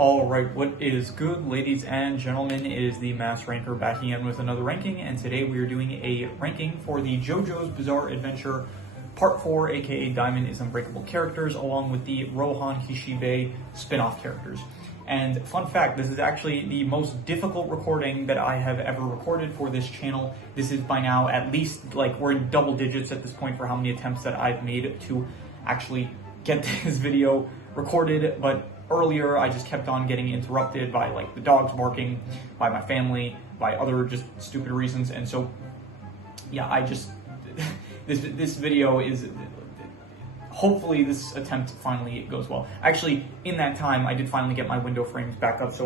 Alright, what is good, ladies and gentlemen? It is the Mass Ranker back again with another ranking, and today we are doing a ranking for the JoJo's Bizarre Adventure Part 4, aka Diamond is Unbreakable characters, along with the Rohan Kishibe spin-off characters. And fun fact, this is actually the most difficult recording that I have ever recorded for this channel. This is by now at least, we're in double digits at this point for how many attempts that I've made to actually get this video recorded, but earlier I just kept on getting interrupted by the dogs barking, by my family, by other just stupid reasons, and so yeah, I just this video is, hopefully this attempt finally goes well. Actually, in that time I did finally get my window frames back up, so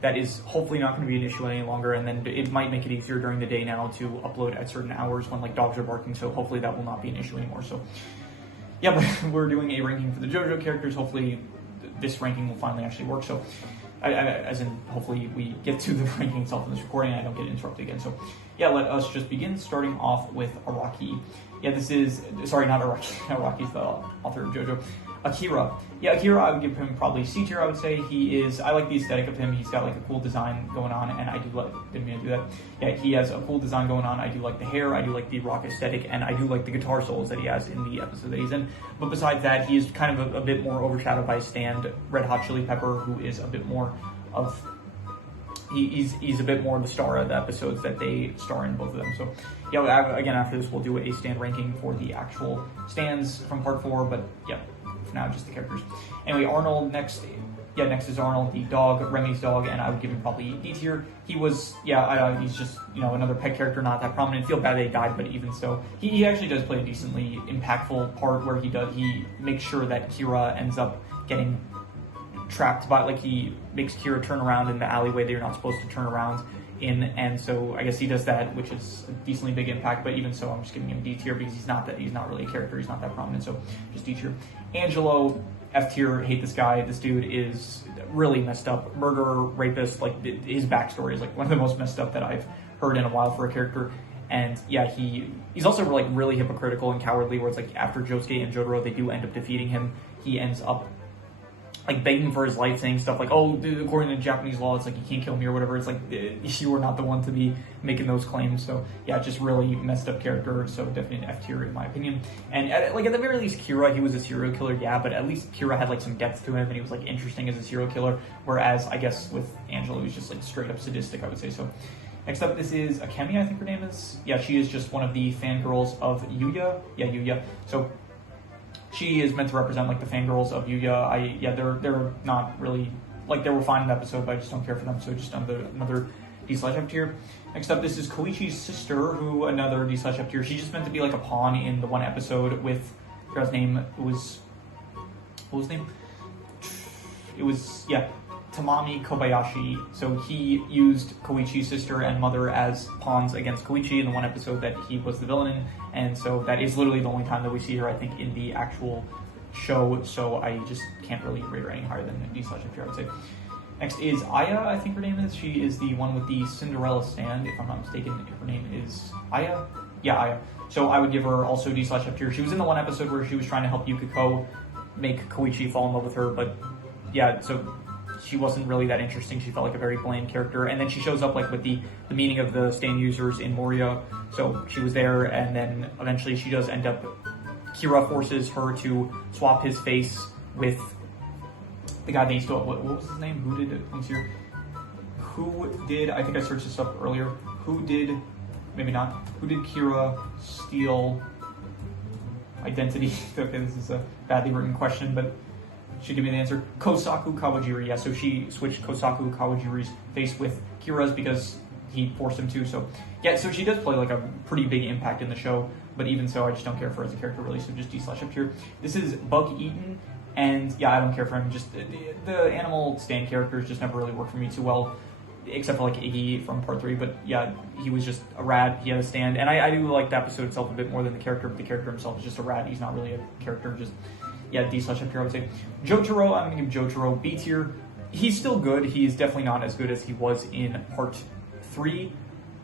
that is hopefully not going to be an issue any longer, and then it might make it easier during the day now to upload at certain hours when dogs are barking, so hopefully that will not be an issue anymore. So yeah, but we're doing a ranking for the JoJo characters. Hopefully this ranking will finally actually work. So, as in, hopefully we get to the ranking itself in this recording and I don't get interrupted again. So, yeah, let us just begin, starting off with Araki. Yeah, this is, sorry, not Araki. Araki's the author of JoJo. Akira. Yeah, Akira, I would give him probably C tier, I would say. I like the aesthetic of him. He's got a cool design going on, and I do didn't mean to do that. Yeah, he has a cool design going on. I do like the hair, I do like the rock aesthetic, and I do like the guitar solos that he has in the episode that he's in. But besides that, he is kind of a bit more overshadowed by his stand, Red Hot Chili Pepper, who is a bit more of, he's a bit more of the star of the episodes that they star in, both of them. So yeah, again, after this we'll do a stand ranking for the actual stands from part 4, but yeah, for now just the characters. Anyway, Arnold next. Yeah, next is Arnold, the dog, Remy's dog, and I would give him probably D tier. He was, he's just, another pet character, not that prominent. I feel bad that he died, but even so, he actually does play a decently impactful part where he makes sure that Kira ends up getting trapped by, he makes Kira turn around in the alleyway that you're not supposed to turn around in, and so I guess he does that, which is a decently big impact, but even so, I'm just giving him D tier because he's not really a character, he's not that prominent, so just D tier. Angelo, F tier, hate this guy. This dude is really messed up. Murderer, rapist, his backstory is one of the most messed up that I've heard in a while for a character. And yeah, he's also really hypocritical and cowardly, where it's after Josuke and Jotaro, they do end up defeating him, he ends up begging for his life, saying stuff oh, dude, according to Japanese law, it's you can't kill me or whatever. It's you are not the one to be making those claims. So yeah, just really messed up character. So definitely an F tier in my opinion. And at the very least, Kira, he was a serial killer, yeah, but at least Kira had some depth to him, and he was interesting as a serial killer. Whereas I guess with Angela, he was just straight up sadistic, I would say. So next up, this is Akemi, I think her name is. Yeah, she is just one of the fangirls of Yuya. Yeah, Yuya. So she is meant to represent the fangirls of Yuya. They're not really, they were fine in the episode, but I just don't care for them, so just another D/F tier. Next up, this is Koichi's sister, who another D/F tier. She's just meant to be a pawn in the one episode with, her name was, what was his name? It was, yeah, Tamami Kobayashi. So he used Koichi's sister and mother as pawns against Koichi in the one episode that he was the villain in, and so that is literally the only time that we see her, I think, in the actual show, so I just can't really rate her any higher than D/F tier, I would say. Next is Aya, I think her name is. She is the one with the Cinderella stand, if I'm not mistaken. If her name is Aya? Yeah, Aya. So I would give her also D/F tier. She was in the one episode where she was trying to help Yukiko make Koichi fall in love with her, but yeah, so she wasn't really that interesting. She felt like a very bland character, and then she shows up with the meaning of the stand users in Moria, so she was there, and then eventually she does end up, Kira forces her to swap his face with the guy that he stole. What was his name? I think I searched this up earlier, who did Kira steal identity? Okay, this is a badly written question, but she gave me the answer. Kosaku Kawajiri. Yeah, so she switched Kosaku Kawajiri's face with Kira's because he forced him to. So yeah, so she does play a pretty big impact in the show, but even so, I just don't care for her as a character really. So just D/F tier. This is Buck Eaton, and yeah, I don't care for him. Just the animal stand characters just never really worked for me too well, except for Iggy from part 3. But yeah, he was just a rat. He had a stand, and I do like the episode itself a bit more than the character. But the character himself is just a rat. He's not really a character. Just yeah, D/F tier, I would say. Jotaro, I'm going to give Jotaro B tier. He's still good. He's definitely not as good as he was in part 3.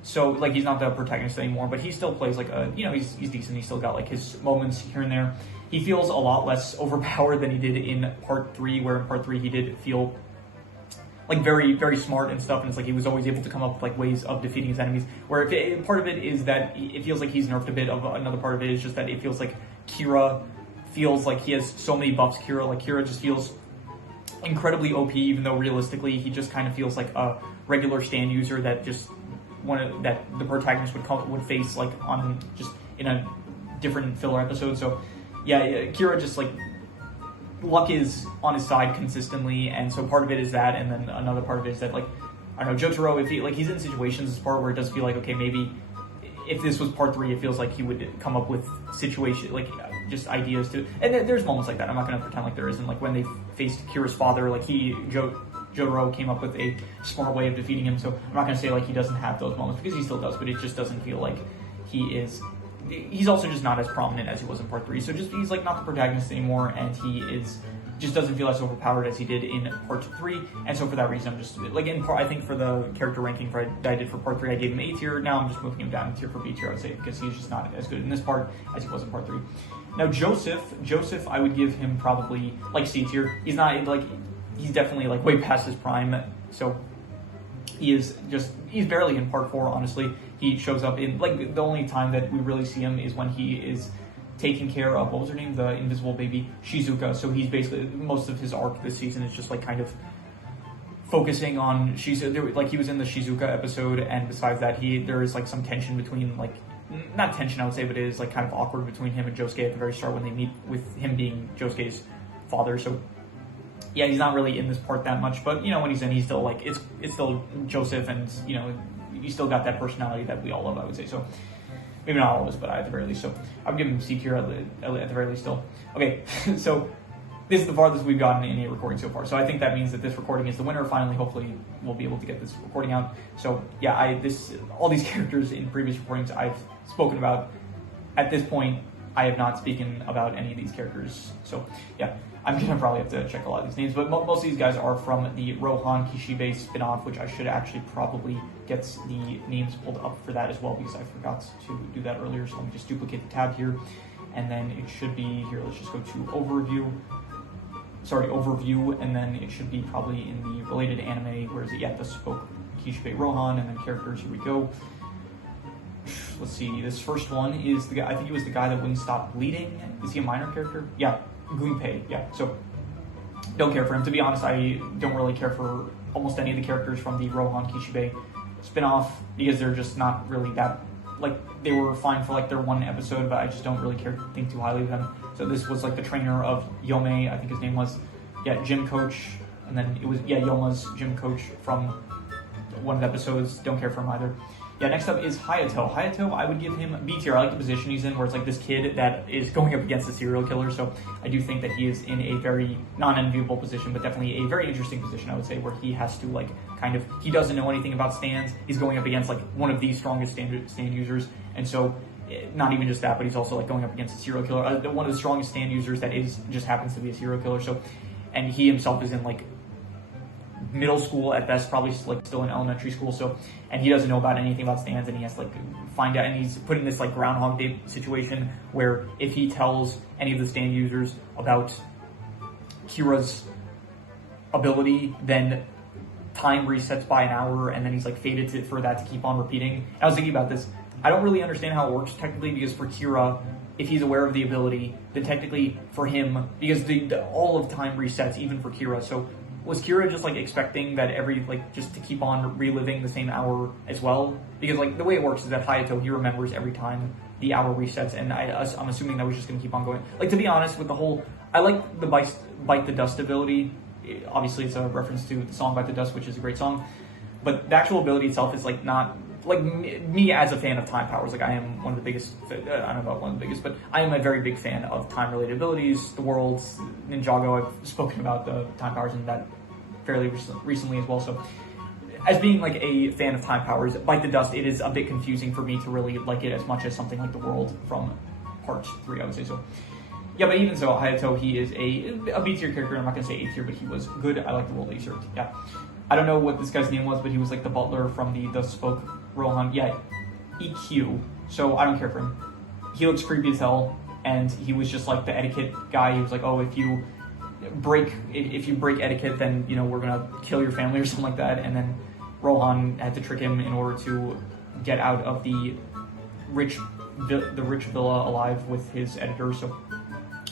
So, he's not the protagonist anymore, but he still plays he's decent. He's still got his moments here and there. He feels a lot less overpowered than he did in part 3, where in part 3 he did feel like very, very smart and stuff, and it's like he was always able to come up with like ways of defeating his enemies. Where part of it is that it feels like he's nerfed a bit. Of another part of it is just that it feels like Kira feels like he has so many buffs. Kira just feels incredibly OP, even though realistically he just kind of feels like a regular stand user that just that the protagonist would face like on just in a different filler episode. So yeah, Kira just like luck is on his side consistently, and so part of it is that, and then another part of it is that like I don't know, Jotaro, if he like he's in situations this part where it does feel like okay, maybe if this was part 3, it feels like he would come up with situation like just ideas to, and there's moments like that. I'm not going to pretend like there isn't. Like when they faced Kira's father, like Jotaro came up with a smart way of defeating him. So I'm not going to say like he doesn't have those moments, because he still does, but it just doesn't feel like he is. He's also just not as prominent as he was in part 3. So just he's like not the protagonist anymore, and he is just doesn't feel as overpowered as he did in part 3. And so for that reason, I'm just like in part, I think for the character ranking that I did for part 3, I gave him A tier. Now I'm just moving him down a tier for B tier, I would say, because he's just not as good in this part as he was in part 3. Now Joseph, I would give him probably like C tier. He's not like, he's definitely like way past his prime. So he's barely in part 4, honestly. He shows up in like the only time that we really see him is when he is taking care of, what was her name, the invisible baby Shizuka. So he's basically, most of his arc this season is just like kind of focusing on Shizuka. Like he was in the Shizuka episode, and besides that, there is like some tension between, like, not tension I would say, but it is like kind of awkward between him and Josuke at the very start when they meet, with him being Josuke's father. So yeah, he's not really in this part that much, but you know, when he's in, he's still like, it's still Joseph, and you know, he still got that personality that we all love, I would say. So maybe not all of us, but at the very least. So I would give him C tier at the very least still. Okay, so this is the farthest we've gotten in a recording so far. So I think that means that this recording is the winner. Finally, hopefully, we'll be able to get this recording out. So yeah, all these characters in previous recordings I've spoken about. At this point, I have not spoken about any of these characters. So yeah, I'm gonna probably have to check a lot of these names, but most of these guys are from the Rohan Kishibe spin-off, which I should actually probably get the names pulled up for that as well, because I forgot to do that earlier. So let me just duplicate the tab here, and then it should be here. Let's just go to overview, and then it should be probably in the related anime. Where is it? Yeah, the spoke Kishibe Rohan, and then characters. Here we go. Let's see. This first one is the guy. I think he was the guy that wouldn't stop bleeding. Is he a minor character? Yeah. Gunpei, yeah. So don't care for him. To be honest, I don't really care for almost any of the characters from the Rohan Kishibe spin-off, because they're just not really that, like, they were fine for like their one episode, but I just don't really think too highly of them. So this was like the trainer of Yome, I think his name was, yeah, gym coach, and then it was, yeah, Yoma's gym coach from one of the episodes. Don't care for him either. Yeah, next up is Hayato. Hayato, I would give him B tier. I like the position he's in, where it's like this kid that is going up against a serial killer. So I do think that he is in a very non-enviable position, but definitely a very interesting position, I would say, where he has to like kind of, he doesn't know anything about stands. He's going up against like one of the strongest stand users. And so not even just that, but he's also like going up against a serial killer. One of the strongest stand users that just happens to be a serial killer. So, and he himself is in like middle school at best, probably like still in elementary school. So, and he doesn't know about anything about stands, and he has to like find out, and he's put in this like Groundhog Day situation where if he tells any of the stand users about Kira's ability, then time resets by an hour, and then he's like fated for that to keep on repeating. And I was thinking about this. I don't really understand how it works technically, because for Kira, if he's aware of the ability, then technically for him, because all of time resets even for Kira. So was Kira just like expecting that just to keep on reliving the same hour as well? Because like the way it works is that Hayato, he remembers every time the hour resets, and I'm assuming that was just going to keep on going. Like, to be honest, with the whole, I like the Bite the Dust ability. Obviously, it's a reference to the song Bite the Dust, which is a great song. But the actual ability itself is like not, like me as a fan of time powers, like I am one of the biggest, I don't know about one of the biggest, but I am a very big fan of time related abilities. The Worlds, Ninjago, I've spoken about the time powers in that fairly recently as well. So as being like a fan of time powers, Bite the Dust, it is a bit confusing for me to really like it as much as something like the World from part 3, I would say. So yeah, but even so, Hayato, he is a B tier character. I'm not gonna say A tier, but he was good. I like the role that he served. Yeah, I don't know what this guy's name was, but he was like the butler from the Spoke Rohan. Yeah, EQ. So I don't care for him. He looks creepy as hell, and he was just like the etiquette guy. He was like, oh, if you if you break etiquette, then we're gonna kill your family or something like that. And then Rohan had to trick him in order to get out of the rich villa alive with his editor. So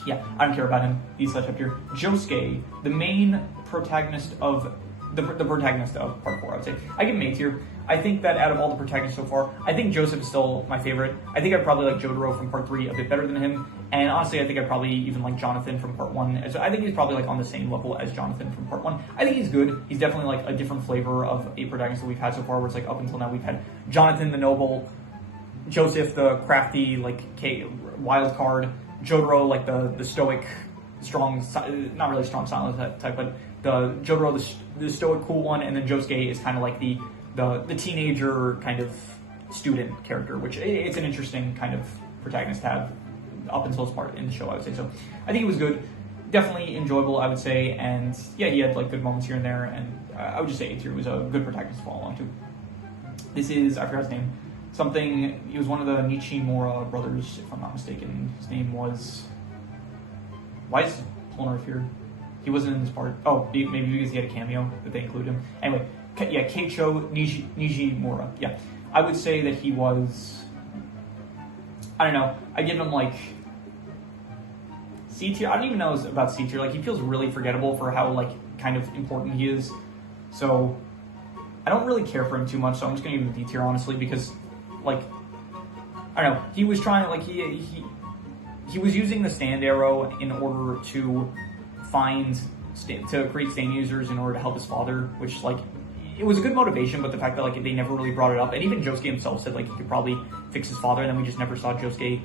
yeah, I don't care about him. He's such up here. Josuke, the main protagonist of the protagonist of part 4, I would say. I give him A tier. I think that out of all the protagonists so far, I think Joseph is still my favorite. I think I probably like Jotaro from part 3 a bit better than him. And honestly, I think I probably even like Jonathan from part 1. So I think he's probably like on the same level as Jonathan from part 1. I think he's good. He's definitely like a different flavor of a protagonist that we've had so far, where it's like up until now we've had Jonathan the noble, Joseph the crafty, like wild card, Jotaro like the stoic, strong, not really strong silent type, but the Jotaro the stoic cool one, and then Josuke is kind of like the teenager kind of student character, which it's an interesting kind of protagonist to have up until this part in the show, I would say. So I think it was good, definitely enjoyable, I would say, and yeah, he had like good moments here and there, and I would just say A tier was a good protagonist to follow along to. This is, I forgot his name, something, he was one of the Nishimura brothers, if I'm not mistaken. His name was, why is Polnareff here? He wasn't in this part. Oh, maybe because he had a cameo that they included him. Anyway, yeah, Keicho Nishimura. Yeah, I would say that he was, I don't know, I give him like C tier. I don't even know about C tier. Like, he feels really forgettable for how like kind of important he is. So I don't really care for him too much. So I'm just gonna give him D tier, honestly, because like, I don't know, he was trying, like, he was using the stand arrow in order to create stand users in order to help his father, which, like, it was a good motivation, but the fact that, like, they never really brought it up, and even Josuke himself said, like, he could probably fix his father, and then we just never saw Josuke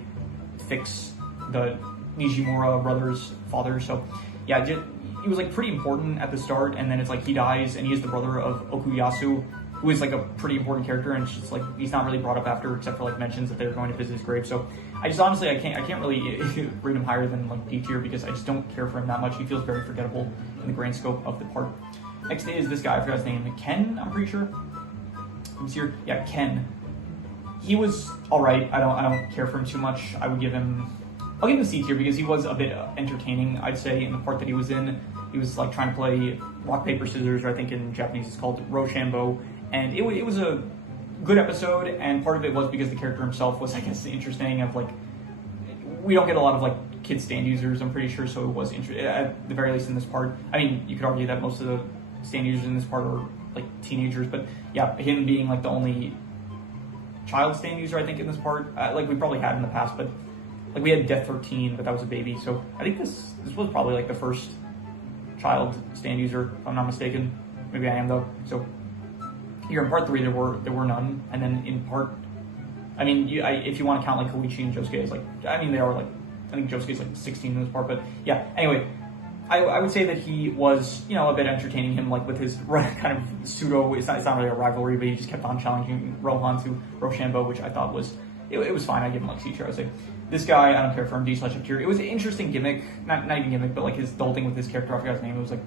fix the Nishimura brothers' father. So yeah, he was like pretty important at the start, and then it's like he dies, and he is the brother of Okuyasu, who is like a pretty important character, and it's just like he's not really brought up after, except for like mentions that they're going to visit his grave. So I just honestly I can't really rate him higher than like D tier, because I just don't care for him that much. He feels very forgettable in the grand scope of the part. Next is this guy, I forgot his name, Ken, I'm pretty sure. He's here, yeah, Ken. He was all right. I don't care for him too much. I'll give him C tier, because he was a bit entertaining, I'd say, in the part that he was in. He was like trying to play rock, paper, scissors, or I think in Japanese it's called Rochambeau. And it was a good episode, and part of it was because the character himself was, I guess, interesting. Of like, we don't get a lot of like kid stand users, I'm pretty sure, so it was interesting at the very least in this part. I mean, you could argue that most of the stand users in this part are like teenagers, but yeah, him being like the only child stand user, I think, in this part, like we probably had in the past, but like we had Death 13, but that was a baby. So I think this was probably like the first child stand user, if I'm not mistaken. Maybe I am though. So here in part 3 there were none, and then in part, I mean, if you want to count like Koichi and Josuke as like, I mean, they are like, I think Josuke's like 16 in this part, but yeah. Anyway, I would say that he was, a bit entertaining, him like with his kind of pseudo. It's not really a rivalry, but he just kept on challenging Rohan to Rochambeau, which I thought was it was fine. I give him like C tier. I would say this guy, I don't care for him. D/F tier. It was an interesting gimmick, not even gimmick, but like the whole thing with this character. I forgot his name. It was like,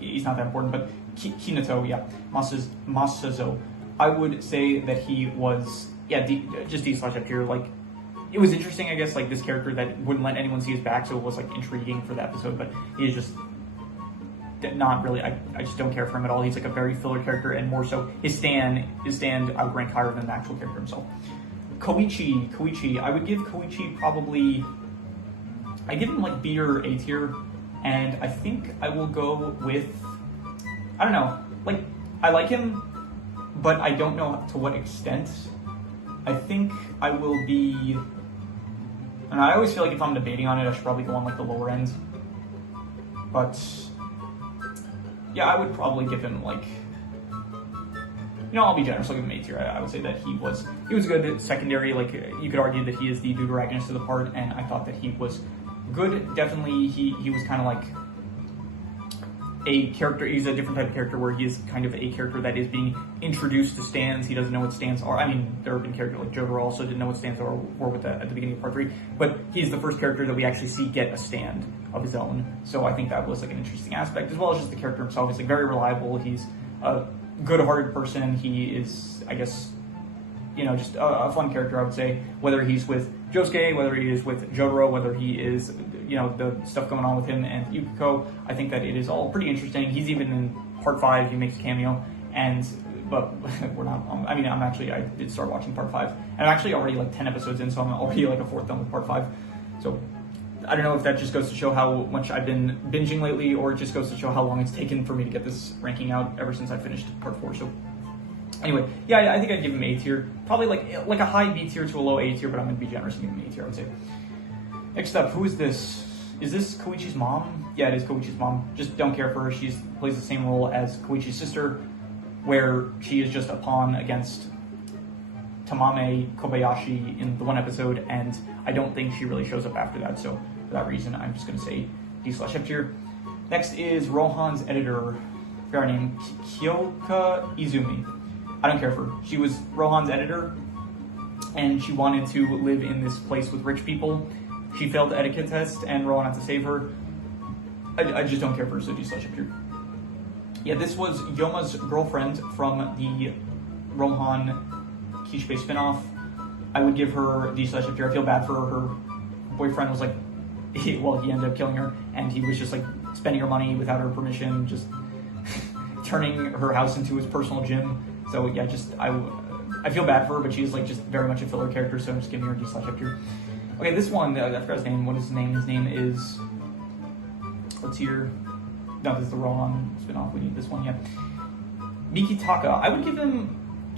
he's not that important, but Kinato, yeah, Masazo. I would say that he was, yeah, just D/F tier. Like, it was interesting, I guess, like this character that wouldn't let anyone see his back, so it was like intriguing for the episode. But he is just not really. I just don't care for him at all. He's like a very filler character, and more so his stand I would rank higher than the actual character himself. Koichi, I would give Koichi probably, I give him like B or A tier, and I think I will go with, I don't know, like, I like him, but I don't know to what extent. I think I will be, and I always feel like if I'm debating on it, I should probably go on like the lower end, but yeah, I would probably give him like, I'll be generous, I'll give him A tier. I would say that he was good secondary. Like, you could argue that he is the deuteragonist of the part, and I thought that he was good. Definitely, he was kind of like a character. He's a different type of character where he is kind of a character that is being introduced to stands. He doesn't know what stands are. I mean, there have been characters like Jojo also didn't know what stands were with at the beginning of part 3, but he's the first character that we actually see get a stand of his own. So I think that was like an interesting aspect, as well as just the character himself. He's like very reliable. He's a good-hearted person. He is, I guess, just a fun character, I would say. Whether he's with Josuke, whether he is with Jojo, whether he is, you know, the stuff going on with him and Yukiko. I think that it is all pretty interesting. He's even in part 5, he makes a cameo, but we're not, I did start watching part 5, and I'm actually already like 10 episodes in, so I'm already like a fourth done with part 5. So I don't know if that just goes to show how much I've been binging lately, or it just goes to show how long it's taken for me to get this ranking out ever since I finished part 4. So anyway, yeah, I think I'd give him A tier. Probably like a high B tier to a low A tier, but I'm going to be generous and give him A tier, I would say. Next up, who is this? Is this Koichi's mom? Yeah, it is Koichi's mom. Just don't care for her. She plays the same role as Koichi's sister, where she is just a pawn against Tamame Kobayashi in the one episode, and I don't think she really shows up after that, so for that reason, I'm just going to say D/F tier. Next is Rohan's editor, her name, Kyoka Izumi. I don't care for her. She was Rohan's editor, and she wanted to live in this place with rich people. She failed the etiquette test, and Rohan had to save her. I just don't care for her, so D/F tier. Yeah, this was Yoma's girlfriend from the Rohan Kishibe spinoff. I would give her D/F tier. I feel bad for her. Her boyfriend was like, he ended up killing her, and he was just like spending her money without her permission, just turning her house into his personal gym. So yeah, I feel bad for her, but she's like just very much a filler character, so I'm just giving her a D/F tier. Okay, this one, I forgot his name. What is his name? His name is, let's hear. No, this is the Rohan spinoff. We need this one, yeah. Mikitaka. I would give him,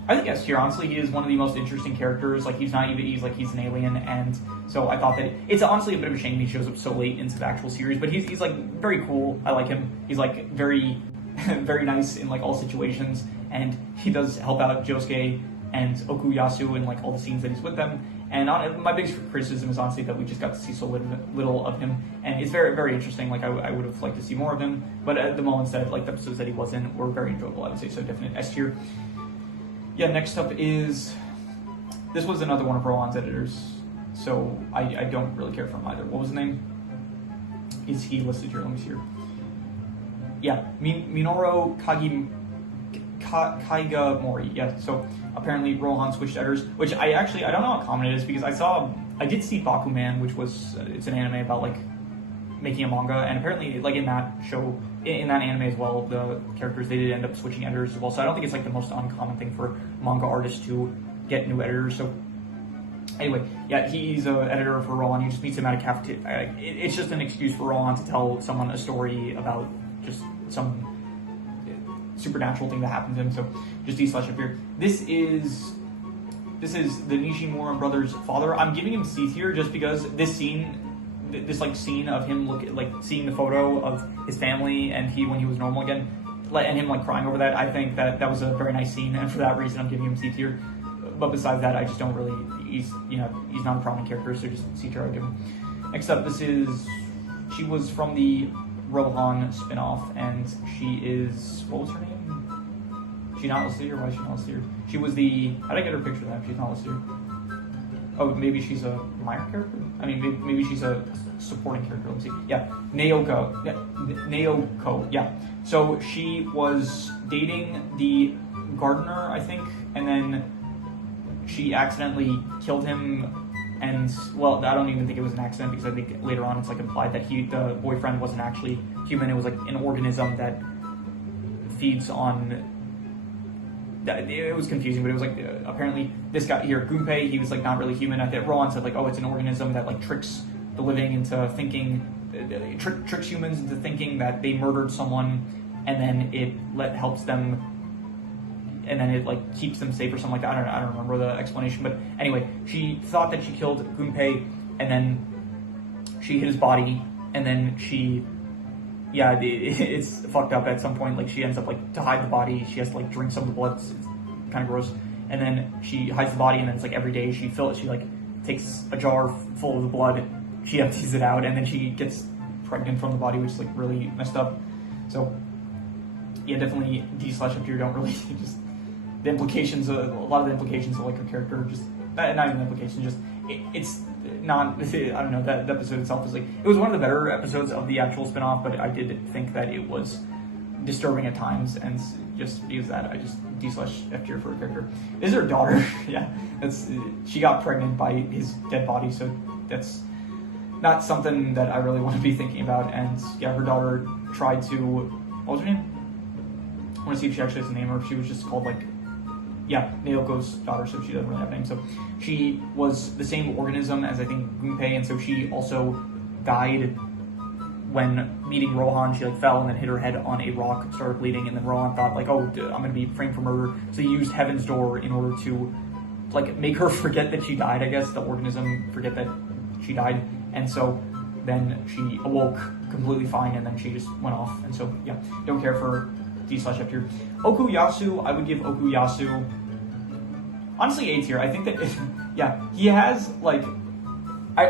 I think S tier. Honestly, he is one of the most interesting characters. Like, he's an alien, and so I thought that it's honestly a bit of a shame he shows up so late into the actual series, but he's like very cool. I like him. He's like very, very nice in like all situations, and he does help out Josuke and Okuyasu in like all the scenes that he's with them. And my biggest criticism is honestly that we just got to see so little of him, and it's very, very interesting. Like, I would have liked to see more of him, but at the moments that like the episodes that he was in were very enjoyable, I would say. So definite S tier. Yeah, next up is, this was another one of Rohan's editors, so I don't really care for him either. What was his name? Is he listed here? Let me see here. Yeah, Minoru Kaiga Mori. Yeah, so apparently Rohan switched editors, which I don't know how common it is, because I did see Bakuman, which was, it's an anime about like making a manga, and apparently like in that show, in that anime as well, the characters, they did end up switching editors as well, so I don't think it's like the most uncommon thing for manga artists to get new editors. So anyway, yeah, he's an editor for Rohan. He just meets him at a cafeteria. It's just an excuse for Rohan to tell someone a story about just some supernatural thing that happened to him. So just D/F here. This is the Nishimura brothers' father. I'm giving him C tier just because this scene of him seeing the photo of his family and when he was normal again, and him like crying over that. I think that was a very nice scene, and for that reason I'm giving him C tier. But besides that, I just don't really. He's not a prominent character, so just C tier I give him. Next up, she was from the Rohan spinoff, and she is, what was her name? She's not listed here? Why is she not listed here? She was how did I get her picture of that? She's not listed here. Oh, maybe she's a minor character? I mean, maybe she's a supporting character. Let's see. Yeah, Naoko. Yeah, Naoko, yeah. So she was dating the gardener, I think, and then she accidentally killed him. And, well, I don't even think it was an accident, because I think later on it's like implied that the boyfriend wasn't actually human. It was like an organism that feeds on. It was confusing, but it was like apparently this guy here, Gunpei, he was like not really human. Rohan said like, oh, it's an organism that like tricks the living into thinking, tricks humans into thinking that they murdered someone, and then it helps them, and then it like keeps them safe or something like that. I don't remember the explanation, but anyway, she thought that she killed Gunpei, and then she hid his body, and then it's fucked up at some point. Like, she ends up like, to hide the body, she has to like drink some of the blood. It's kind of gross. And then she hides the body, and then it's like every day she like takes a jar full of the blood, she empties it out, and then she gets pregnant from the body, which is like really messed up. So yeah, definitely D/F tier. Don't really just the implications. A lot of the implications of like her character, just not even implications. Just it's not. I don't know. That episode itself is like, it was one of the better episodes of the actual spinoff, but I did think that it was disturbing at times, and just because that, I just D/F tier for a character. This is her daughter. Yeah, she got pregnant by his dead body, so that's not something that I really want to be thinking about. And yeah, her daughter tried to, what was her name? I want to see if she actually has a name, or if she was just called like, yeah, Naoko's daughter, so she doesn't really have a name. So she was the same organism as I think Gunpei, and so she also died when meeting Rohan. She like fell and then hit her head on a rock, started bleeding, and then Rohan thought like, oh, I'm gonna be framed for murder. So he used Heaven's Door in order to like make her forget that she died, I guess, the organism forget that she died. And so then she awoke completely fine, and then she just went off. And so yeah, don't care for D/F tier. Okuyasu, I would give Okuyasu honestly A tier. I think that yeah, he has like,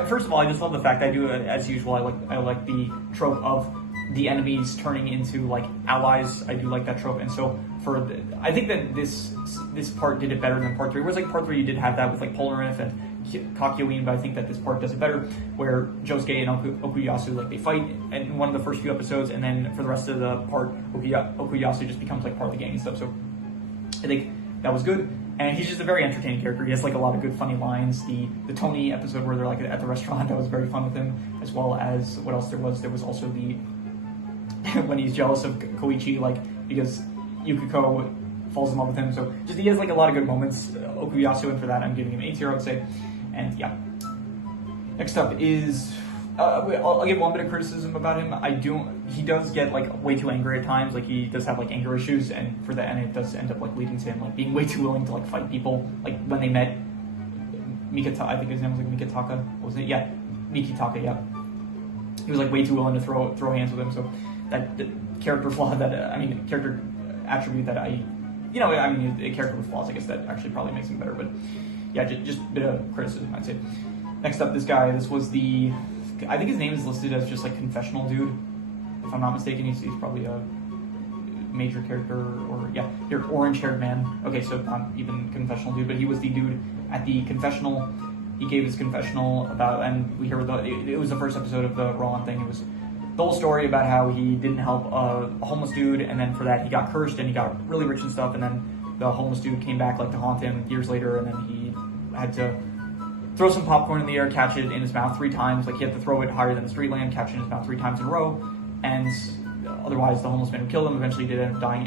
first of all, I just love the fact I do, as usual, I like the trope of the enemies turning into like allies. I do like that trope, and so I think that this part did it better than part 3. Whereas like part 3 you did have that with like Polnareff and Kakyoin, but I think that this part does it better, where Josuke and Okuyasu like they fight in one of the first few episodes, and then for the rest of the part Okuyasu just becomes like part of the gang and stuff. So I think that was good. And he's just a very entertaining character. He has like a lot of good funny lines. The Tony episode where they're like at the restaurant, that was very fun with him, as well as what else there was. There was also the when he's jealous of Koichi, like because Yukiko falls in love with him. So just he has like a lot of good moments. Okuyasu, and for that I'm giving him A tier, I would say. And yeah. Next up is I'll give one bit of criticism about him. He does get like way too angry at times. Like he does have like anger issues, and for that, and it does end up like leading to him like being way too willing to like fight people. Like when they met Mikitaka, I think his name was like Mikitaka. What was it? Yeah, Mikitaka. Yeah, he was like way too willing to throw hands with him. So that the character flaw that character attribute that a character with flaws, I guess that actually probably makes him better. But yeah, just a bit of criticism, I'd say. Next up, this guy. This was I think his name is listed as just like confessional dude, if I'm not mistaken. He's probably a major character, or yeah, here, orange-haired man. Okay, so not even confessional dude, but he was the dude at the confessional. He gave his confessional about, and we hear it was the first episode of the Rohan thing. It was the whole story about how he didn't help a homeless dude, and then for that he got cursed and he got really rich and stuff, and then the homeless dude came back like to haunt him years later, and then he had to throw some popcorn in the air, catch it in his mouth 3 times. Like he had to throw it higher than the street lamp, catch it in his mouth 3 times in a row, and otherwise the homeless man who killed him eventually did end up dying.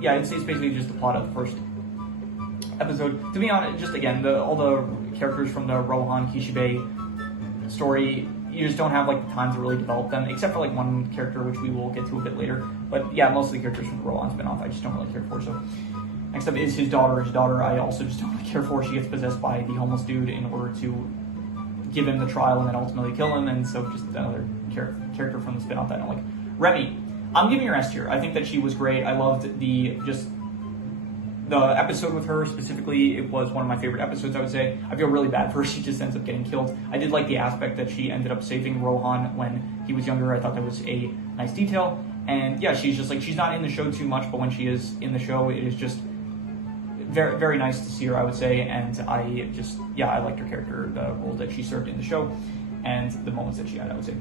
It's basically just the plot of the first episode. To be honest, just again, all the characters from the Rohan Kishibe story, you just don't have like the time to really develop them, except for like one character which we will get to a bit later. But yeah, most of the characters from the Rohan spinoff I just don't really care for. So next up is his daughter. His daughter I also just don't really care for. She gets possessed by the homeless dude in order to give him the trial and then ultimately kill him, and so just another character from the spinoff that I don't like. Remy, I'm giving her S tier. I think that she was great. I loved the episode with her specifically. It was one of my favorite episodes, I would say. I feel really bad for her. She just ends up getting killed. I did like the aspect that she ended up saving Rohan when he was younger. I thought that was a nice detail. And yeah, she's just like, she's not in the show too much, but when she is in the show, it is just very, very nice to see her, I would say. And I liked her character, the role that she served in the show, and the moments that she had, I would say.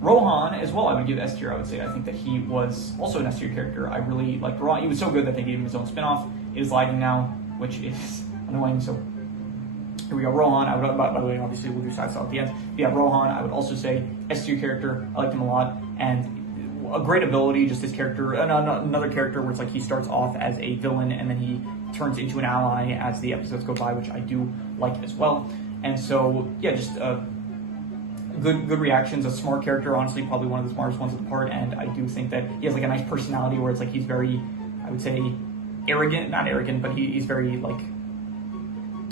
Rohan, as well, I would give S tier, I would say. I think that he was also an S tier character. I really liked Rohan. He was so good that they gave him his own spinoff. It is lagging now, which is annoying. So here we go. Rohan, I would, by the way, obviously we'll do side style at the end. But yeah, Rohan, I would also say S tier character. I liked him a lot, and a great ability. Just his character, another character where it's like he starts off as a villain and then he turns into an ally as the episodes go by, which I do like as well. And so yeah, just good reactions. A smart character, honestly, probably one of the smartest ones of the part. And I do think that he has like a nice personality where it's like he's very, I would say, not arrogant, but he's very like,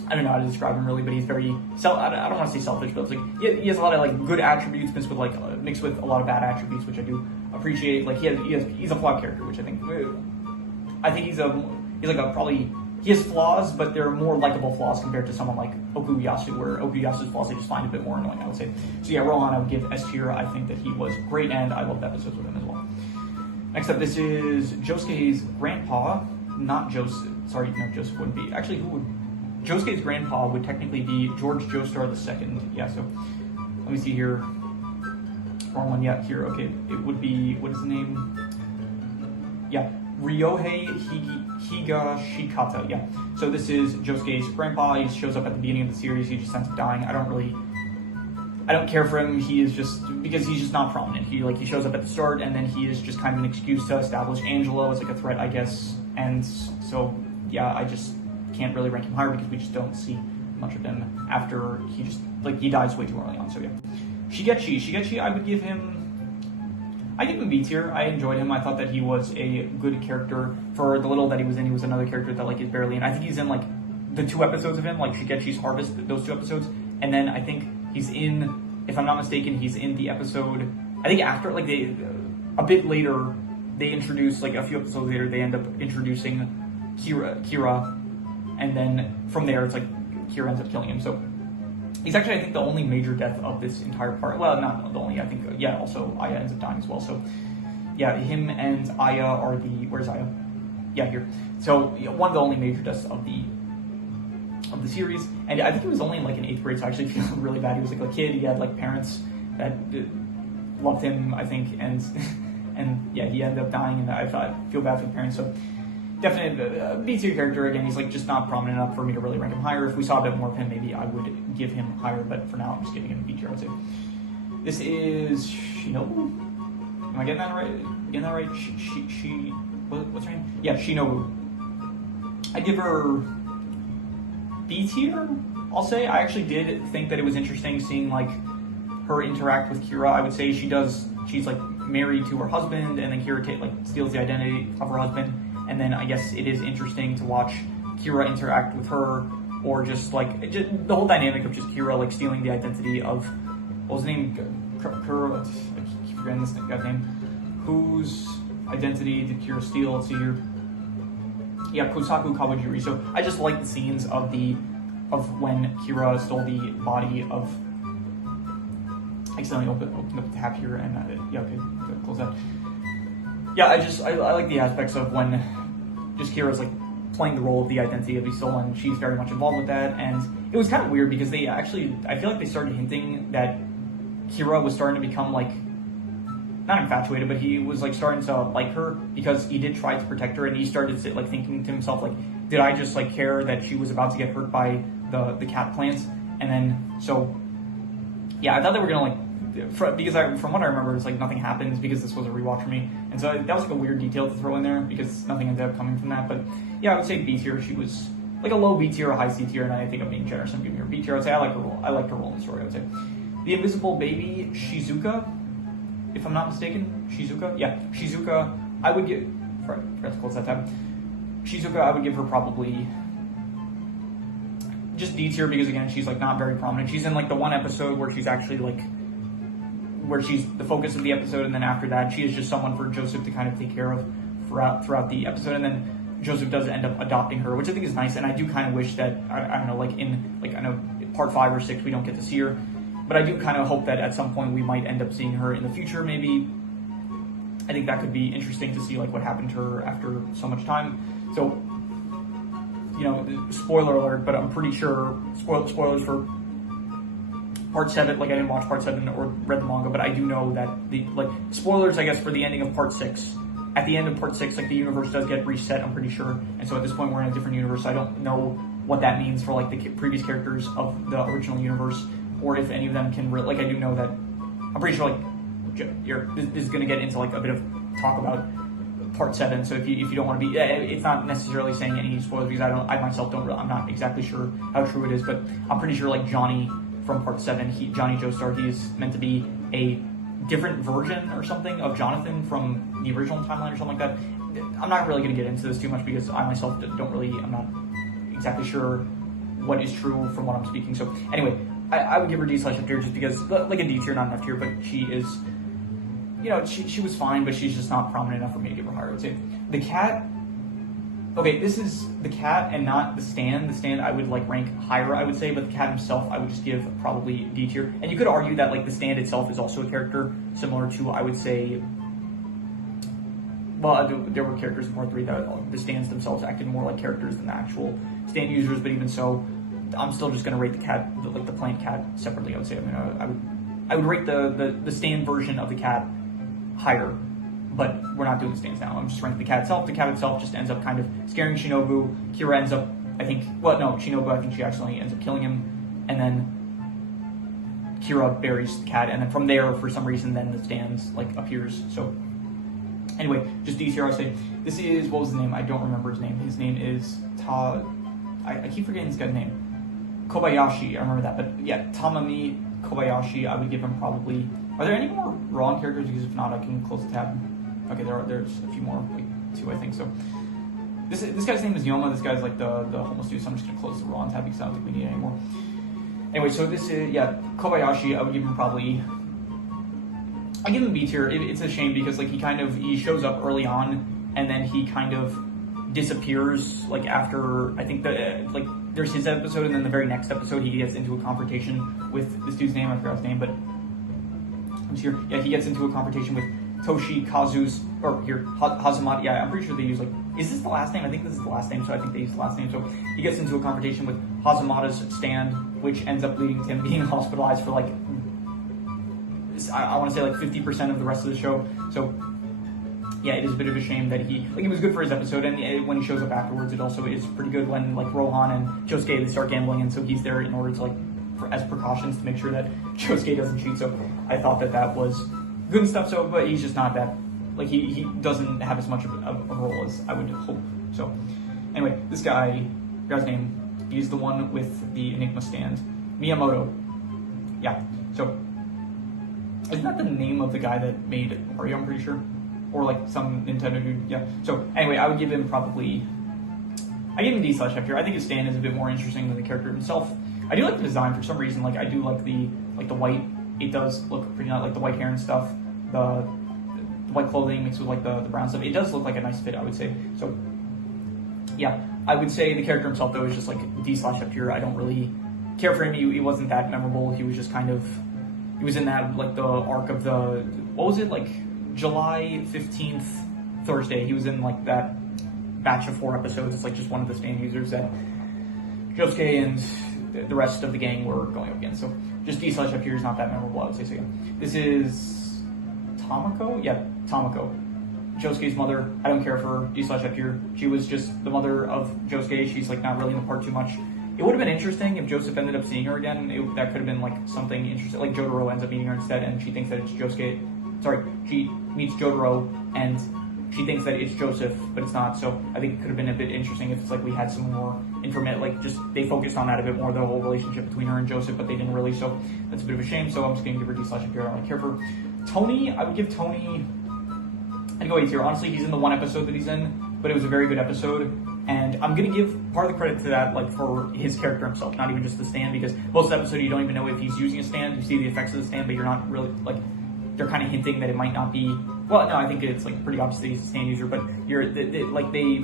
I don't know how to describe him really, but he's very I don't want to say selfish, but it's like he has a lot of like good attributes mixed with a lot of bad attributes, which I do appreciate. Like he's a flawed character, which I think he has flaws, but they're more likable flaws compared to someone like Okuyasu, where Okuyasu's flaws I just find a bit more annoying, I would say. So yeah, Rohan I would give S tier. I think that he was great, and I loved episodes with him as well. Next up, this is Josuke's grandpa. Not Joseph. Sorry, no, Joseph wouldn't be. Actually, who would? Josuke's grandpa would technically be George Joestar II. Yeah, so let me see here. Wrong one. Yeah, here. Okay, it would be, what is the name? Yeah, Ryohei Higashikata. Yeah. So this is Josuke's grandpa. He shows up at the beginning of the series. He just ends up dying. I don't care for him. He is just, because he's just not prominent. He shows up at the start, and then he is just kind of an excuse to establish Angelo as like a threat, I guess. And so yeah, I just can't really rank him higher because we just don't see much of him after he dies way too early on. So yeah, Shigechi, I give him B tier. I enjoyed him. I thought that he was a good character for the little that he was in. He was another character that like is barely in. I think he's in like the 2 episodes of him, like Shigechi's Harvest, those 2 episodes, and then I think he's in, if I'm not mistaken, he's in the episode, I think after, like, a bit later, they introduce, like, a few episodes later, they end up introducing Kira, and then from there, it's like, Kira ends up killing him, so he's actually, I think, the only major death of this entire part. Well, not the only, I think, yeah, also, Aya ends up dying as well, so, yeah, him and Aya are where's Aya? Yeah, here. So, one of the only major deaths of the series, and I think he was only in like in 8th grade, so I actually feel really bad. He was like a kid. He had like parents that loved him, I think, and yeah, he ended up dying, and I feel bad for the parents. So definitely B tier character. Again, he's like just not prominent enough for me to really rank him higher. If we saw a bit more of him, maybe I would give him higher, but for now I'm just giving him a B tier, I would say. This is Shinobu. Am I getting that right? What's her name? Yeah, Shinobu. I give her B tier, I'll say. I actually did think that it was interesting seeing like her interact with Kira. I would say she's like married to her husband, and then Kira like steals the identity of her husband, and then I guess it is interesting to watch Kira interact with her, or just like the whole dynamic of just Kira like stealing the identity of, what was his name? Kira, I keep forgetting this guy's name. Whose identity did Kira steal? Let's see here. Yeah, Kosaku Kawajiri. So I just like the scenes of when Kira stole the body of. I accidentally opened up the tab here, and yeah, okay, close that. Yeah, I like the aspects of when just Kira's like playing the role of the identity of the stolen. She's very much involved with that, and it was kind of weird because they actually, I feel like they started hinting that Kira was starting to become like, not infatuated, but he was like starting to like her because he did try to protect her, and he started like thinking to himself like, did I just like care that she was about to get hurt by the cat plants? And then so yeah, I thought they were gonna like, because from what I remember, it's like nothing happens because this was a rewatch for me, and so that was like a weird detail to throw in there because nothing ended up coming from that. But yeah, I would say B tier. She was like a low B tier, a high C tier, and I think I'm being generous and giving her B tier. I would say I like her role in the story. I would say the invisible baby Shizuka, if I'm not mistaken, Shizuka? Yeah, Shizuka, I would give, forgot to close that tab. Shizuka, I would give her probably just D tier because, again, she's, like, not very prominent. She's in, like, the one episode where she's actually, like, where she's the focus of the episode, and then after that, she is just someone for Joseph to kind of take care of throughout the episode, and then Joseph does end up adopting her, which I think is nice, and I do kind of wish that, I don't know, like, I know part 5 or 6 we don't get to see her, but I do kind of hope that at some point we might end up seeing her in the future, maybe. I think that could be interesting to see, like, what happened to her after so much time. So, you know, spoiler alert, but I'm pretty sure, spoilers for part 7, like, I didn't watch part 7 or read the manga, but I do know that spoilers, I guess, for the ending of part 6. At the end of part 6, like, the universe does get reset, I'm pretty sure, and so at this point we're in a different universe, so I don't know what that means for, like, the previous characters of the original universe, or if any of them can, like, I do know that, I'm pretty sure, like, this is going to get into, like, a bit of talk about part 7, so if you don't want to be, it's not necessarily saying any spoilers, because I myself don't, I'm not exactly sure how true it is, but I'm pretty sure, like, Johnny from part 7, Johnny Joestar, he is meant to be a different version or something of Jonathan from the original timeline or something like that. I'm not really going to get into this too much, because I myself I'm not exactly sure what is true from what I'm speaking, so anyway, I would give her D/F tier just because, like, a D tier, not an F tier, but she is, you know, she was fine, but she's just not prominent enough for me to give her higher. I would say the cat. Okay, this is the cat and not the stand. The stand I would, like, rank higher, I would say, but the cat himself I would just give probably D tier. And you could argue that, like, the stand itself is also a character similar to, I would say, well, there were characters in part 3 that the stands themselves acted more like characters than the actual stand users, but even so, I'm still just going to rate the cat, like the plant cat, separately. I would say. I mean, I would rate the stand version of the cat higher, but we're not doing the stands now. I'm just ranking the cat itself. The cat itself just ends up kind of scaring Shinobu. Kira ends up, Shinobu, I think she actually ends up killing him, and then Kira buries the cat, and then from there, for some reason, then the stands like appears. So anyway, just these here. I say this is, what was his name? I don't remember his name. His name is I keep forgetting this guy's name. Kobayashi. I remember that, but yeah, Tamami Kobayashi. I would give him probably. Are there any more wrong characters? Because if not, I can close the tab. Okay, there's a few more, like 2, I think. So this guy's name is Yoma. This guy's like the homeless dude. So I'm just gonna close the wrong tab because I don't think we need it anymore. Anyway, so this is, Kobayashi, I would give him probably, I give him B tier. It's a shame because like he shows up early on and then he kind of disappears like after, I think like there's his episode and then the very next episode he gets into a confrontation with this dude's name, I forgot his name, but I'm here. Yeah, he gets into a confrontation with Hazamata. Yeah, I'm pretty sure they use like, is this the last name? I think this is the last name, so I think they use the last name. So he gets into a confrontation with Hazamata's stand, which ends up leading to him being hospitalized for like, I want to say like 50% of the rest of the show. So yeah, it is a bit of a shame that it was good for his episode, and when he shows up afterwards, it also is pretty good when like Rohan and Josuke, they start gambling, and so he's there in order to like, as precautions to make sure that Josuke doesn't cheat. So I thought that was good and stuff. So, but he's just not that, like he doesn't have as much of a role as I would hope. So anyway, this guy's name, he's the one with the Enigma stand, Miyamoto. Yeah, so isn't that the name of the guy that made Mario, I'm pretty sure? Or like some Nintendo dude, yeah. So anyway, I give him D/F tier. I think his stand is a bit more interesting than the character himself. I do like the design for some reason. Like I do like the white. It does look pretty nice, like the white hair and stuff. The white clothing mixed with like the brown stuff. It does look like a nice fit, I would say. So yeah, I would say the character himself though is just like D/F tier. I don't really care for him. He wasn't that memorable. He was just kind of, he was in that like the arc of the, what was it, like July 15th Thursday. He was in like that batch of 4 episodes. It's like just one of the stand users that Josuke and the rest of the gang were going up against. So just D/F tier is not that memorable, I would say. So yeah, this is Tamako. Yeah, Tamako, Josuke's mother. I don't care for D/F tier. She was just the mother of Josuke. She's like not really in the part too much. It would have been interesting if Joseph ended up seeing her again. That could have been like something interesting. Like Jotaro ends up meeting her instead, and she thinks that it's Josuke. Sorry, she meets Jotaro and she thinks that it's Joseph, but it's not. So I think it could have been a bit interesting if it's like we had some more information, like just they focused on that a bit more, the whole relationship between her and Joseph, but they didn't really. So that's a bit of a shame. So I'm just gonna give her D/F tier. I don't care for Tony. I would give Tony, I'd go A tier. Honestly, he's in the 1 episode that he's in, but it was a very good episode. And I'm gonna give part of the credit to that, like for his character himself, not even just the stand, because most of the episode you don't even know if he's using a stand. You see the effects of the stand, but you're not really like, they're kind of hinting that it might not be. Well, no, I think it's like pretty obvious that he's a stand user, but they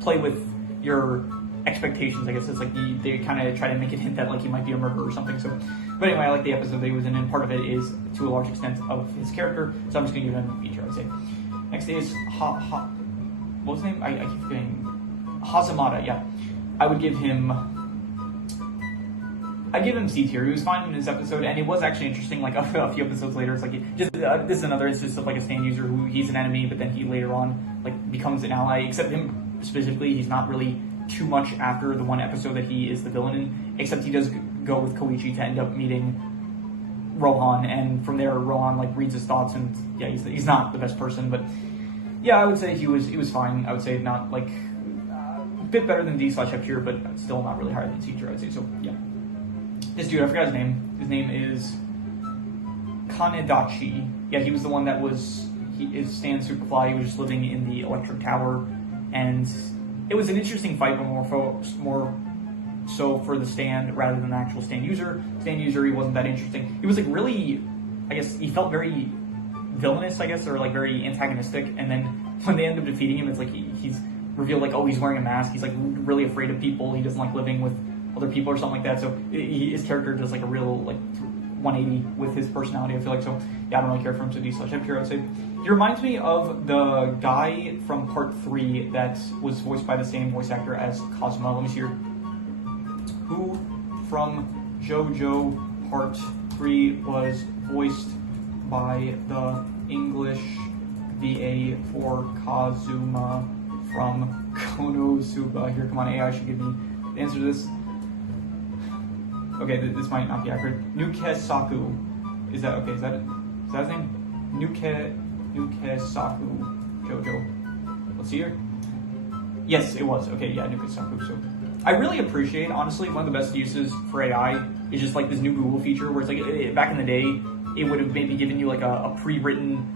play with your expectations. I guess it's like they kind of try to make it hint that like he might be a murderer or something. So, but anyway, I like the episode that he was in, and part of it is to a large extent of his character. So I'm just gonna give him a feature, I'd say. Next is what was his name? I keep forgetting. Hazamata. Yeah, I would give him. I give him C tier. He was fine in this episode, and it was actually interesting. Like a few episodes later, it's like this is another instance of like a stand user who he's an enemy, but then he later on like becomes an ally. Except him specifically, he's not really too much after the 1 episode that he is the villain in. Except he does go with Koichi to end up meeting Rohan, and from there Rohan like reads his thoughts, and yeah, he's not the best person, but yeah, I would say he was fine. I would say not like a bit better than D/F tier, but still not really higher than C tier, I'd say. So yeah. This dude, I forgot his name. His name is Kanedachi. Yeah, he was the one that is Stan Superfly. He was just living in the electric tower, and it was an interesting fight, but more so for the stand rather than the actual stand user. Stand user, he wasn't that interesting. He was like really, I guess, he felt very villainous, I guess, or like very antagonistic, and then when they end up defeating him, it's like he's revealed like, oh, he's wearing a mask, he's like really afraid of people, he doesn't like living with other people or something like that. So his character does like a real like 180 with his personality, I feel like. So yeah, I don't really care for him, so D/F tier, I'd say. He reminds me of the guy from part 3 that was voiced by the same voice actor as Cosmo. Let me see here. Who from Jojo part 3 was voiced by the English VA for Kazuma from Konosuba. Here, come on, AI should give me the answer to this. Okay, this might not be accurate. Nukesaku. Is that okay? Is that his name? Nukesaku Jojo. Let's see here. Yes, it was. Okay, yeah, Nukesaku. So I really appreciate, honestly, one of the best uses for AI is just like this new Google feature where it's like back in the day, it would have maybe given you like a pre-written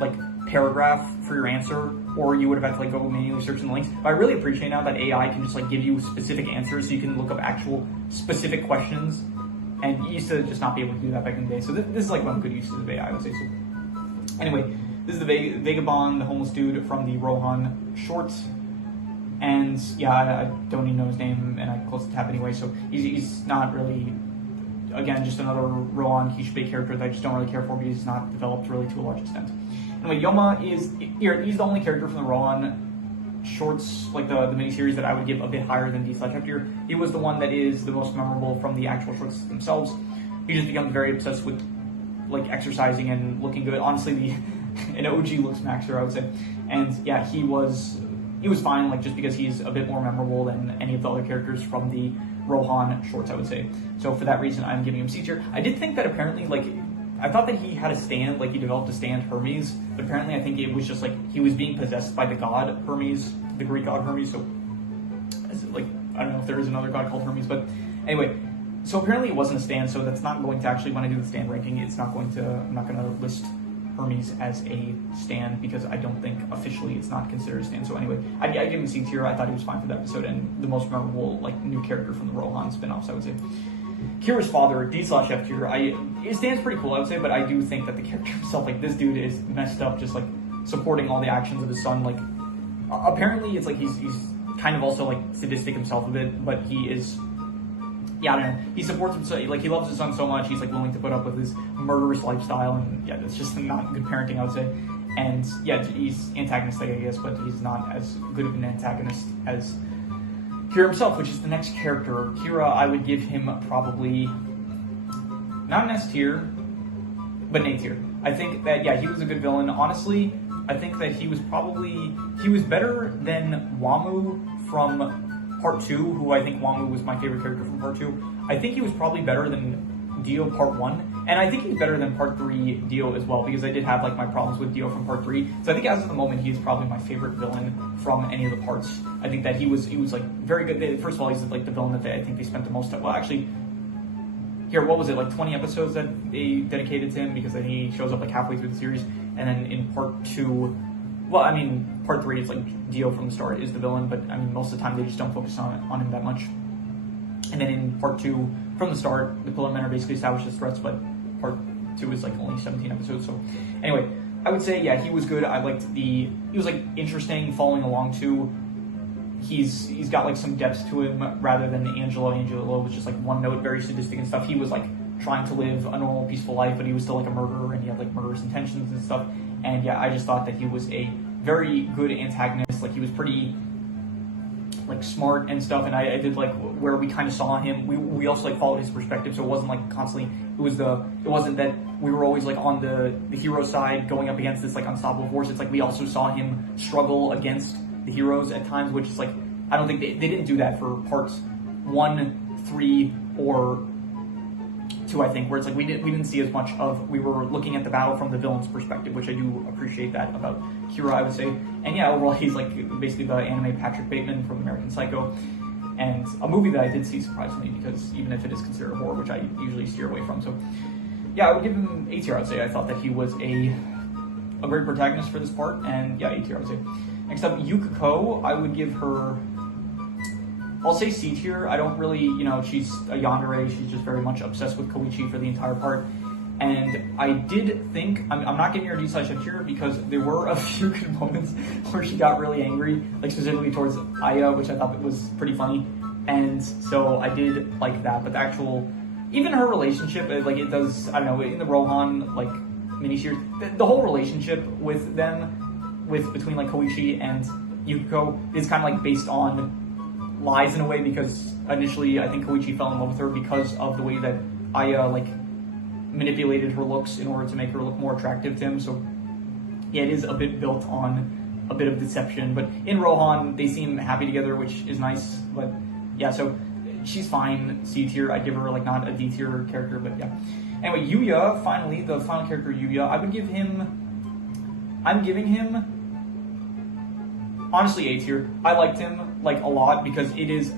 like paragraph for your answer, or you would have had to like go manually search in the links. But I really appreciate now that AI can just like give you specific answers, so you can look up actual specific questions, and you used to just not be able to do that back in the day. So this is like one good uses of AI, I would say. So anyway, this is the Vagabond, the homeless dude from the Rohan shorts. And yeah, I don't even know his name, and I closed the tab anyway, so he's not really, again, just another Rohan Kishbe character that I just don't really care for because he's not developed really to a large extent. Anyway, Yoma is here. He's the only character from the Rohan shorts, like the miniseries, that I would give a bit higher than D/F-tier. He was the one that is the most memorable from the actual shorts themselves. He just becomes very obsessed with like exercising and looking good. Honestly, an OG looks maxer, I would say. And yeah, he was fine, like just because he's a bit more memorable than any of the other characters from the Rohan shorts, I would say. So for that reason, I'm giving him C tier. I did think that apparently, like, I thought that he had a stand, like he developed a stand Hermes, but apparently I think it was just like he was being possessed by the god Hermes, the Greek god Hermes. So, like, I don't know if there is another god called Hermes, but anyway, so apparently it wasn't a stand, so that's not going to actually, when I do the stand ranking, I'm not going to list Hermes as a stand because I don't think officially it's not considered a stand. So anyway, I give him C tier. I thought he was fine for the episode and the most memorable like new character from the Rohan spin-offs, I would say. Kira's father, D/F tier. His stand's pretty cool, I would say, but I do think that the character himself, like this dude is messed up, just like supporting all the actions of his son. Like apparently it's like he's kind of also like sadistic himself a bit, but he is, yeah, I don't know. He supports him, so like he loves his son so much. He's like willing to put up with his murderous lifestyle, and yeah, that's just not good parenting, I would say. And yeah, he's antagonistic, I guess, but he's not as good of an antagonist as Kira himself, which is the next character. Kira, I would give him probably not an S tier, but an A tier. I think that yeah, he was a good villain. Honestly, I think that he was better than Wamu from Part 2, who I think Wamu was my favorite character from Part 2. I think he was probably better than Dio Part 1, and I think he's better than Part 3 Dio as well, because I did have like my problems with Dio from Part 3. So I think as of the moment, he's probably my favorite villain from any of the parts. I think that he was like very good. First of all, he's like the villain that I think they spent the most time. Well, actually, here, what was it, like 20 episodes that they dedicated to him, because then he shows up like halfway through the series, and then in Part 2, well, I mean, Part 3 is like Dio from the start is the villain, but I mean, most of the time they just don't focus on him that much. And then in Part 2, from the start, the Pillar Men are basically established as threats, but Part 2 is like only 17 episodes. So anyway, I would say, yeah, he was good. I liked he was like interesting, following along too. He's got like some depth to him rather than Angelo. Angelo was just like one note, very sadistic and stuff. He was like trying to live a normal, peaceful life, but he was still like a murderer, and he had like murderous intentions and stuff. And yeah, I just thought that he was a very good antagonist. Like he was pretty like smart and stuff, and I did like where we kind of saw him. We also like followed his perspective, so it wasn't like constantly. It wasn't that we were always like on the hero side going up against this like unstoppable force. It's like we also saw him struggle against the heroes at times, which is like I don't think they didn't do that for parts 1, 3, or 2, I think, where it's like we didn't see as much of, we were looking at the battle from the villain's perspective, which I do appreciate that about Kira, I would say. And yeah, overall he's like basically the anime Patrick Bateman from American Psycho, and a movie that I did see surprisingly, because even if it is considered horror, which I usually steer away from. So yeah, I would give him A tier, I'd say. I thought that he was a great protagonist for this part, and yeah, A tier, I would say. Next up, Yukiko, I would give her, I'll say C tier. I don't really, she's a yandere. She's just very much obsessed with Koichi for the entire part. And I did think, I'm not giving her a D/F tier because there were a few good moments where she got really angry, like specifically towards Aya, which I thought was pretty funny. And so I did like that. But the actual, even her relationship, like it does, I don't know, in the Rohan, like, miniseries, the whole relationship with them, between like Koichi and Yukiko is kind of like based on lies in a way, because initially I think Koichi fell in love with her because of the way that Aya like manipulated her looks in order to make her look more attractive to him. So yeah, it is a bit built on a bit of deception. But in Rohan, they seem happy together, which is nice. But yeah, so she's fine, C tier. I'd give her like not a D tier character, but yeah. Anyway, Yuya, finally, the final character, Yuya, I'm giving him, honestly, A tier. I liked him like a lot because it is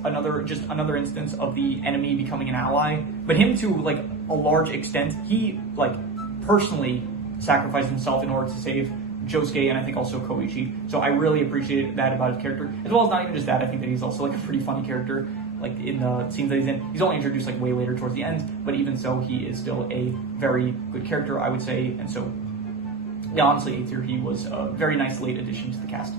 just another instance of the enemy becoming an ally. But him to like a large extent, he like personally sacrificed himself in order to save Josuke and I think also Koichi. So I really appreciated that about his character. As well as not even just that, I think that he's also like a pretty funny character. Like in the scenes that he's in, he's only introduced like way later towards the end, but even so, he is still a very good character, I would say. And so, yeah, honestly, A tier, he was a very nice late addition to the cast.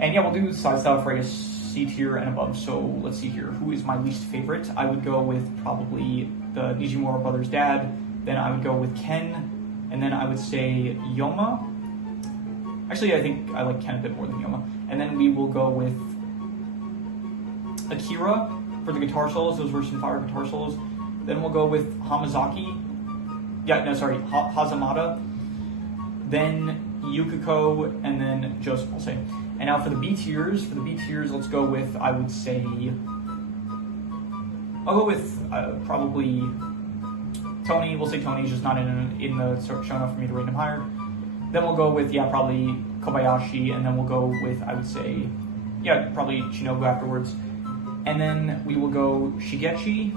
And yeah, we'll do side stuff for I guess C tier and above. So let's see here. Who is my least favorite? I would go with probably the Nijimura brothers' dad. Then I would go with Ken, and then I would say Yoma. Actually, I think I like Ken a bit more than Yoma. And then we will go with Akira for the guitar solos. Those were some fire guitar solos. Then we'll go with Hazamada. Then Yukiko, and then Joseph, I'll say. And now for the B tiers, let's go with, I would say, I'll go with probably Tony. We'll say Tony's just not in the show enough for me to rate him higher. Then we'll go with, yeah, probably Kobayashi, and then we'll go with, I would say, yeah, probably Shinobu afterwards. And then we will go Shigechi.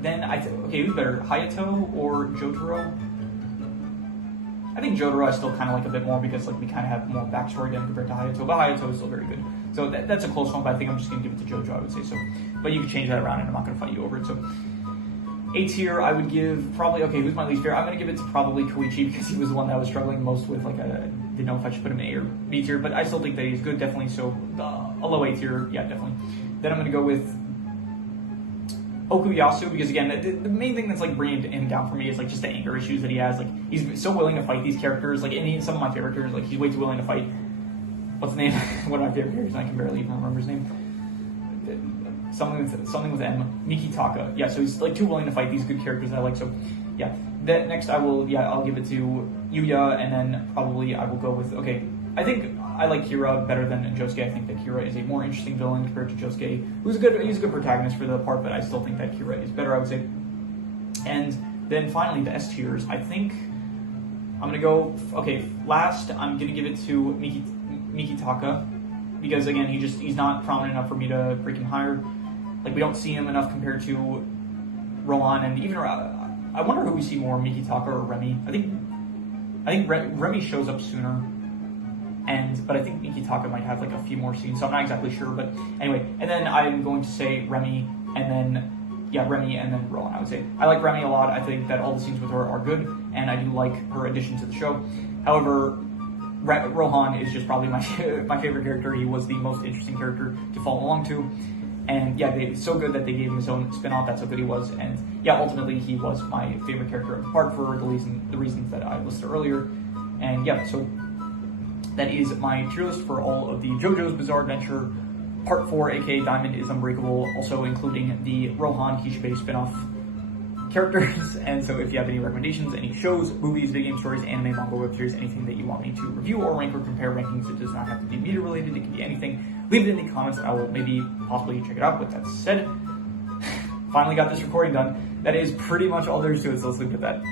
Then, okay, who's better, Hayato or Jotaro? I think Jotaro I still kind of like a bit more because like we kind of have more backstory than compared to Hayato, but Hayato is still very good. So that's a close one, but I think I'm just going to give it to Jojo, I would say so. But you can change that around and I'm not going to fight you over it, so. A tier, I would give probably, okay, who's my least favorite? I'm going to give it to probably Koichi because he was the one that I was struggling most with. Like, I didn't know if I should put him in A or B tier, but I still think that he's good, definitely. So, a low A tier, yeah, definitely. Then I'm going to go with Okuyasu because, again, the main thing that's like bringing him down for me is like just the anger issues that he has. Like, he's so willing to fight these characters. Like, and some of my favorite characters, like, he's way too willing to fight. What's the name? One of my favorite characters, and I can barely even remember his name. Something with M, Mikitaka. Yeah, so he's like too willing to fight these good characters that I like. So, yeah. That next I'll give it to Yuya, and then probably I will go with, okay, I think I like Kira better than Josuke. I think that Kira is a more interesting villain compared to Josuke, he's a good protagonist for the part, but I still think that Kira is better, I would say. And then finally the S tiers. I think I'm gonna go, okay, last I'm gonna give it to Mikitaka because again he's not prominent enough for me to break him higher. Like, we don't see him enough compared to Rohan, and even I wonder who we see more, Mikitaka or Remy. I think Remy shows up sooner, but I think Mikitaka might have like a few more scenes, so I'm not exactly sure. But anyway, and then I'm going to say Remy, and then Rohan. I would say I like Remy a lot. I think that all the scenes with her are good, and I do like her addition to the show. However, Rohan is just probably my favorite character. He was the most interesting character to follow along to. And yeah, it's so good that they gave him his own spin-off. That's how good he was. And yeah, ultimately he was my favorite character of the part for the reasons that I listed earlier. And yeah, so that is my tier list for all of the JoJo's Bizarre Adventure Part 4, aka Diamond is Unbreakable, also including the Rohan Kishibe spin-off characters. And so if you have any recommendations, any shows, movies, video game stories, anime, manga, web series, anything that you want me to review or rank or compare rankings, it does not have to be media related, it can be anything. Leave it in the comments, I will maybe possibly check it out. With that said, finally got this recording done. That is pretty much all there is to it, so let's leave it at that.